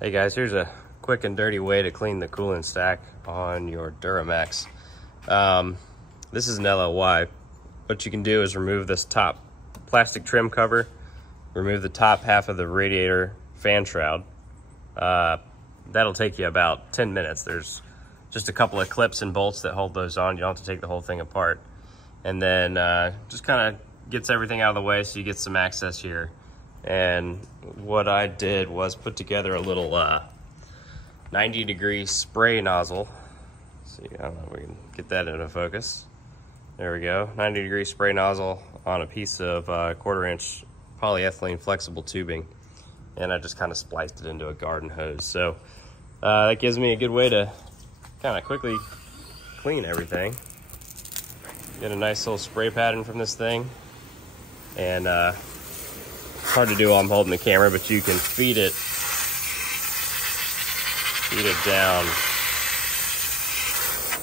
Hey guys, here's a quick and dirty way to clean the coolant stack on your Duramax. This is an LLY. What you can do is remove this top plastic trim cover, remove the top half of the radiator fan shroud. That'll take you about 10 minutes. There's just a couple of clips and bolts that hold those on. You don't have to take the whole thing apart. And then just kind of gets everything out of the way so you get some access here. And what I did was put together a little 90-degree spray nozzle. See, I don't know if we can get that into focus. There we go, 90-degree spray nozzle on a piece of 1/4-inch polyethylene flexible tubing. And I just kind of spliced it into a garden hose. So that gives me a good way to kind of quickly clean everything. Get a nice little spray pattern from this thing. And it's hard to do while I'm holding the camera, but you can feed it down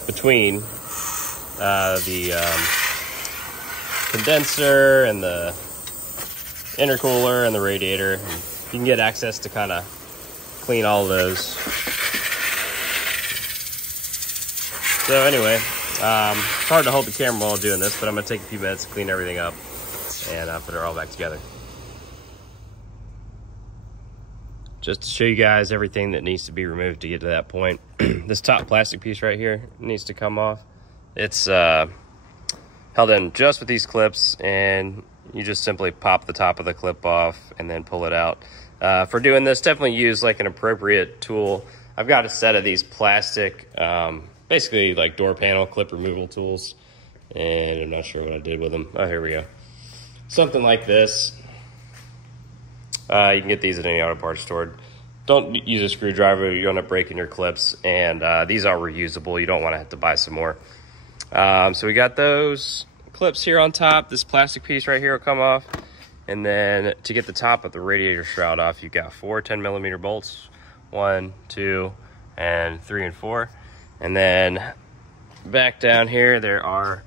between the condenser and the intercooler and the radiator. And you can get access to kind of clean all of those. So anyway, it's hard to hold the camera while doing this, but I'm gonna take a few minutes to clean everything up and put it all back together. Just to show you guys everything that needs to be removed to get to that point. This top plastic piece right here needs to come off. It's held in just with these clips, and you just simply pop the top of the clip off and then pull it out. For doing this, definitely use like an appropriate tool. I've got a set of these plastic, basically like door panel clip removal tools, and I'm not sure what I did with them. Oh, here we go. Something like this. You can get these at any auto parts store. Don't use a screwdriver, you end up breaking your clips, and these are reusable. You don't want to have to buy some more. So we got those clips here on top. This plastic piece right here will come off. And then to get the top of the radiator shroud off, you got 4 10mm bolts. 1, 2, and 3 and 4. And then back down here, there are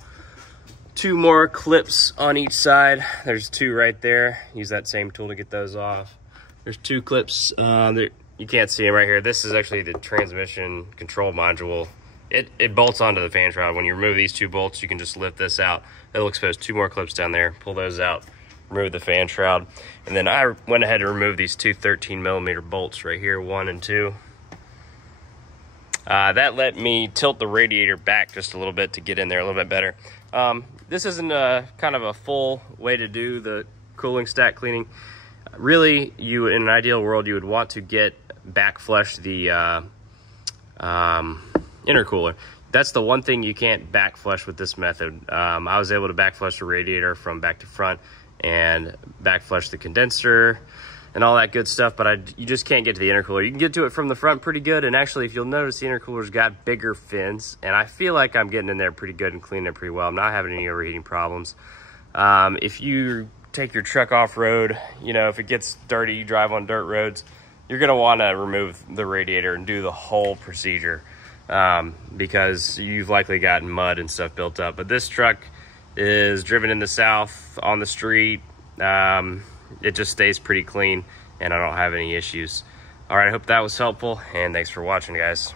2 more clips on each side. There's 2 right there. Use that same tool to get those off. There's 2 clips there. You can't see them right here. This is actually the transmission control module. It bolts onto the fan shroud. When you remove these 2 bolts, you can just lift this out. It'll expose 2 more clips down there. Pull those out, remove the fan shroud. And then I went ahead and removed these 2 13mm bolts right here, 1 and 2. That let me tilt the radiator back just a little bit to get in there a little bit better. This isn't kind of a full way to do the cooling stack cleaning. Really, in an ideal world, you would want to get back flush the intercooler. That's the one thing you can't back flush with this method. I was able to back flush the radiator from back to front and back flush the condenser and all that good stuff, but you just can't get to the intercooler. You can get to it from the front pretty good, and actually, if you'll notice, the intercooler's got bigger fins, and I feel like I'm getting in there pretty good and cleaning it pretty well. I'm not having any overheating problems. If you take your truck off-road, you know, if it gets dirty, you drive on dirt roads, you're gonna wanna remove the radiator and do the whole procedure because you've likely gotten mud and stuff built up. But this truck is driven in the south on the street. It just stays pretty clean, and I don't have any issues. All right, I hope that was helpful, and thanks for watching, guys.